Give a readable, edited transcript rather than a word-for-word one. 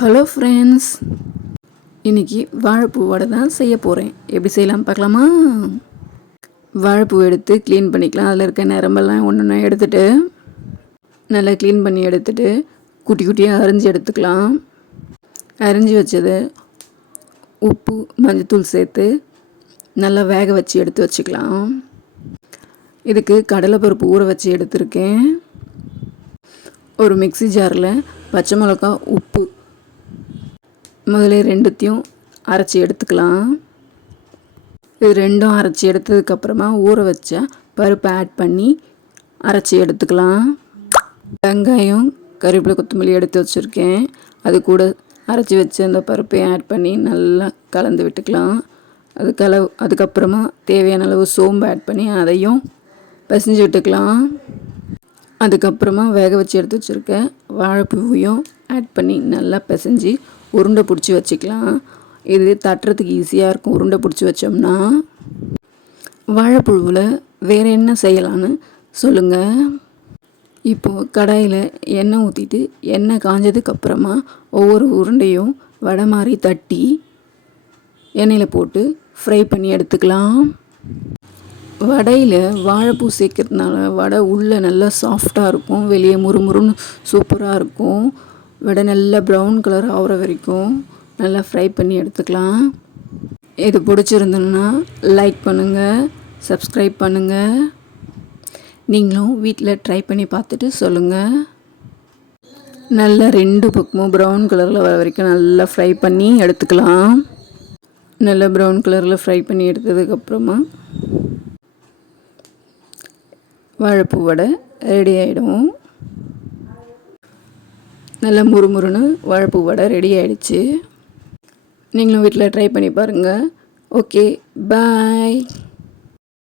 Hello friends, இன்றைக்கி வாழைப்பூ வடை தான் செய்ய போகிறேன். எப்படி செய்யலாம் பார்க்கலாமா? வாழைப்பூ எடுத்து க்ளீன் பண்ணிக்கலாம். அதில் இருக்க நரம்பெல்லாம் ஒன்று ஒன்றா எடுத்துகிட்டு நல்லா க்ளீன் பண்ணி எடுத்துகிட்டு குட்டி குட்டியாக அரிஞ்சு எடுத்துக்கலாம். அரிஞ்சு வச்சது உப்பு மஞ்சத்தூள் சேர்த்து நல்லா வேக வச்சு எடுத்து வச்சுக்கலாம். இதுக்கு கடலைப்பருப்பு ஊற வச்சு எடுத்துருக்கேன். ஒரு மிக்ஸி ஜாரில் பச்சை மிளகா உப்பு முதல்ல ரெண்டுத்தையும் அரைச்சி எடுத்துக்கலாம். இது ரெண்டும் அரைச்சி எடுத்ததுக்கப்புறமா ஊற வச்ச பருப்பை ஆட் பண்ணி அரைச்சி எடுத்துக்கலாம். வெங்காயம் கறிவேப்பிலை கொத்தமல்லி எடுத்து வச்சுருக்கேன். அது கூட அரைச்சி வச்சு அந்த பருப்பையும் ஆட் பண்ணி நல்லா கலந்து விட்டுக்கலாம். அதுக்கப்புறமா தேவையான அளவு சோம்பு ஆட் பண்ணி அதையும் பிசைஞ்சு விட்டுக்கலாம். அதுக்கப்புறமா வேக வச்சு எடுத்து வச்சுருக்க வாழைப்பூவையும் ஆட் பண்ணி நல்லா பிசைஞ்சு உருண்டை பிடிச்சி வச்சுக்கலாம். இது தட்டுறதுக்கு ஈஸியாக இருக்கும். உருண்டை பிடிச்சி வச்சோம்னா வாழைப்பூவில் வேறு என்ன செய்யலான்னு சொல்லுங்கள். இப்போது கடாயில் எண்ணெய் ஊற்றிட்டு எண்ணெய் காஞ்சதுக்கப்புறமா ஒவ்வொரு உருண்டையும் வடை மாதிரி தட்டி எண்ணெயில் போட்டு ஃப்ரை பண்ணி எடுத்துக்கலாம். வடையில் வாழைப்பூ சேர்க்கறதுனால வடை உள்ளே நல்லா சாஃப்டாக இருக்கும், வெளியே முறுமுறுன்னு சூப்பராக இருக்கும். வடை நல்லா ப்ரௌன் கலர் ஆகிற வரைக்கும் நல்லா ஃப்ரை பண்ணி எடுத்துக்கலாம். இது பிடிச்சிருந்ததுன்னா லைக் பண்ணுங்கள், சப்ஸ்கிரைப் பண்ணுங்கள். நீங்களும் வீட்டில் ட்ரை பண்ணி பார்த்துட்டு சொல்லுங்கள். நல்லா ரெண்டு பக்கமும் ப்ரௌன் கலரில் வர வரைக்கும் நல்லா ஃப்ரை பண்ணி எடுத்துக்கலாம். நல்லா ப்ரௌன் கலரில் ஃப்ரை பண்ணி எடுத்ததுக்கப்புறமா வாழைப்பூ வடை ரெடி ஆகிடும். நல்லா முறுமுறுன்னு வாழைப்பூ வடை ரெடி ஆகிடுச்சு. நீங்களும் வீட்டில் ட்ரை பண்ணி பாருங்கள். ஓகே, பாய்.